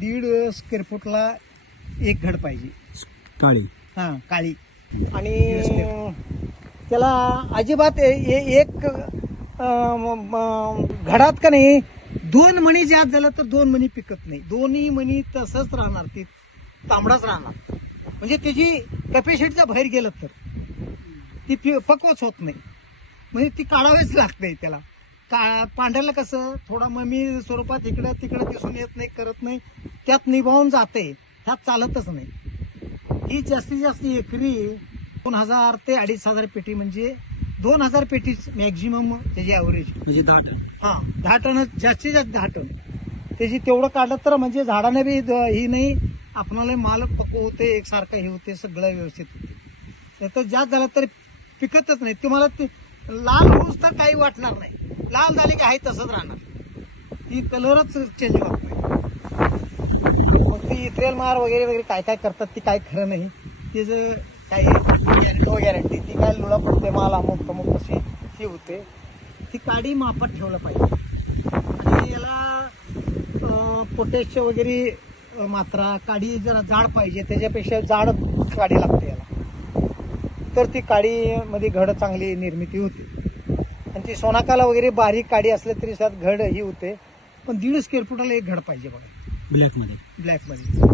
1.5 square फुटला एक घड पाहिजे. काळी. हा, काळी. आणि त्याला अजिबात एक घडात का नाही 2 मणी जास्त झालं तर 2 मणी पिकत नाही. दोन्ही मणी तसंच राहणार, ती तांबडाच राहणार. म्हणजे त्याची कॅपॅसिटीच्या बाहेर गेलं तर ती पक्वच होत नाही. म्हणजे ती काढावीच लागते त्याला. पांढऱ्याला कसं थोडा ममी स्वरूपात इकडं तिकडं दिसून येत नाही, करत नाही, त्यात निभावून जाते, ह्यात चालतच नाही. ही जास्तीत जास्त एकरी 2000 ते 2500 पेटी, म्हणजे 2000 पेटी मॅक्झिमम त्याची ॲव्हरेज. म्हणजे 10 टन. हा, 10 टन, जास्तीत जास्त 10 टन त्याची. तेवढं काढलं तर म्हणजे झाडाने बी ही नाही, आपणाला माल पक्व होते, एकसारखं हे होते, सगळं व्यवस्थित होते. नाही तर जास्त झालं तर पिकतच नाही. तुम्हाला ते लाल होऊस तर काही वाटणार नाही, लाल झाले की आहे तसंच राहणार, ती कलरच चेंज होत नाही. मग ती इथ्रेल मार वगैरे वगैरे काय काय करतात ती काय खरं नाही. त्याचं काही गॅरंटी ती काय लुळा पडते, माल अमुक तशी ही होते. ती काडी मापात ठेवलं पाहिजे. आणि याला पोटॅश वगैरे मात्रा, काडी जरा जाड पाहिजे, त्याच्यापेक्षा जाड काडी लागते याला, तर ती काडीमध्ये घड चांगली निर्मिती होते. आणि ती सोनाकाला वगैरे बारीक काडी असले तरी त्यात घड ही होते. पण 1.5 स्क्वेअर फुटाला एक घड पाहिजे बघा, ब्लॅकमध्ये. ब्लॅकमध्ये.